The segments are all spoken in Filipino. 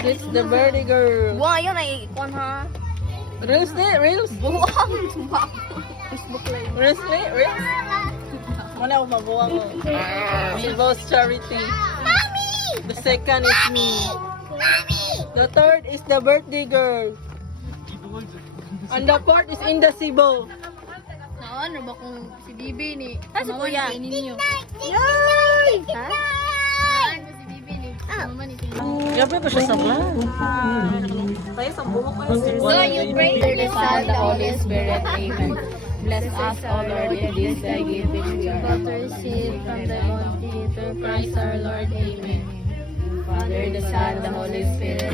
It's the birthday girl. Buwang yun ay ikon ha. Reels ni, reels. Buwang. Facebook live. Reels ni, reels. Wala ako mabuwang ko. Si Boss Charity. The second is me. The third is the birthday girl. And the fourth is in the Cebu. Ano ba kung si Bibi ni? Si Kuya. ninyo. Yay! Ha? Ano si Bibi ni? Mama ni Kuya. Gabi pa siya sa vlog. Tayo sa buhok ko. So you pray to the Son, the Holy Spirit. Amen. Bless us, O Lord, in this thy giving we are to receive from the bounty through Christ our Lord. Amen. Father, the Son, the Holy Spirit.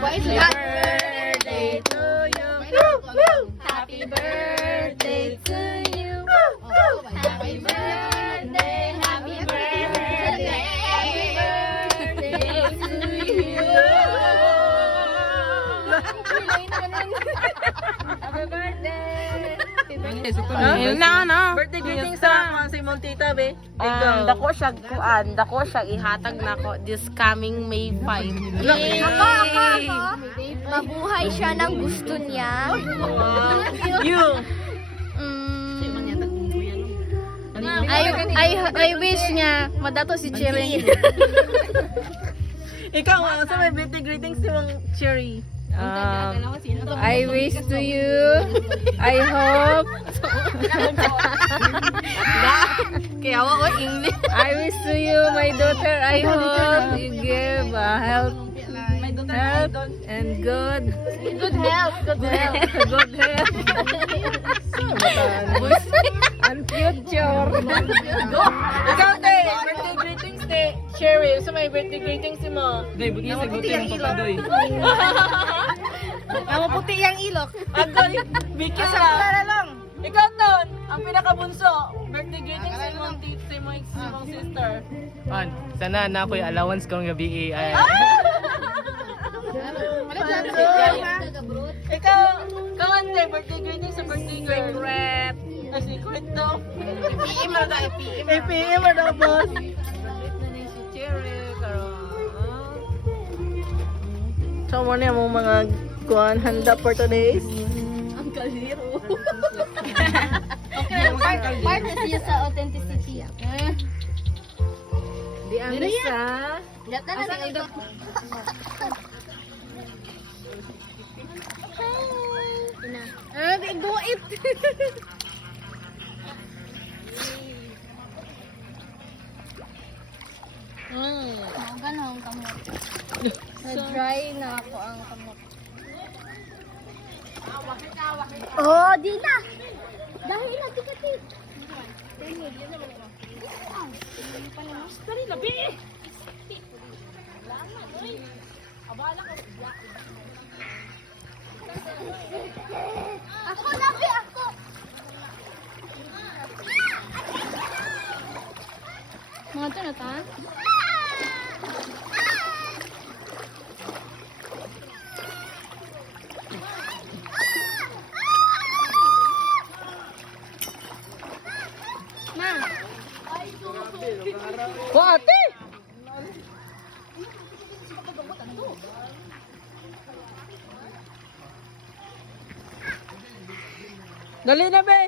Happy birthday to you. Happy birthday to you. Happy birthday, happy birthday, happy birthday to you. Happy birthday. Birthday greetings sa mga si Montita, be. Dako siya ihatag nako this coming May 5. Ako. Mabuhay siya ng gusto niya. You. I wish niya madato si Cherry. Ikaw, ano sa may birthday greetings si Mang Cherry? I wish to you, I hope, Kaya ako English. I wish to you, my daughter, I hope you give health and good health. good health and future. Ikaw, te, birthday greetings, te. Cherry, sa may birthday greetings si mo? Day, buti sa gutin yung patadoy. Ang puti yung ilok. Agoy, Vicky sa. lang. Ikaw, Ton, ang pinakabunso. Birthday greetings sa mong si mong sister. Man, sana na ako'y allowance kong gabi Ikaw, kawan, te, birthday greetings sa birthday girl. Secret. A secret to. PM mo na, PM. APM mo na, boss. Si Cherry, So, mo niya mong mga kuhan, handa for today's. Ang kaliro. Okay, part na siya sa authenticity. Di ang isa. Gata na sa ilok. Di duit. Ganun kamot. Na-dry na ako ang kamot. Oh, di na. Dahil na tikat-tik. Ako labi ako. Mga ito na ta? Ate! Dali na, be!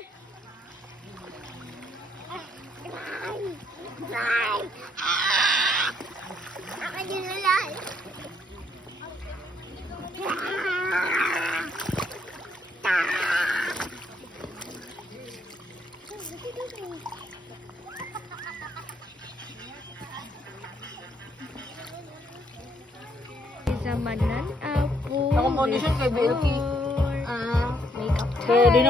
Zamanan ako. Ako condition kay BLT. Makeup. So, di na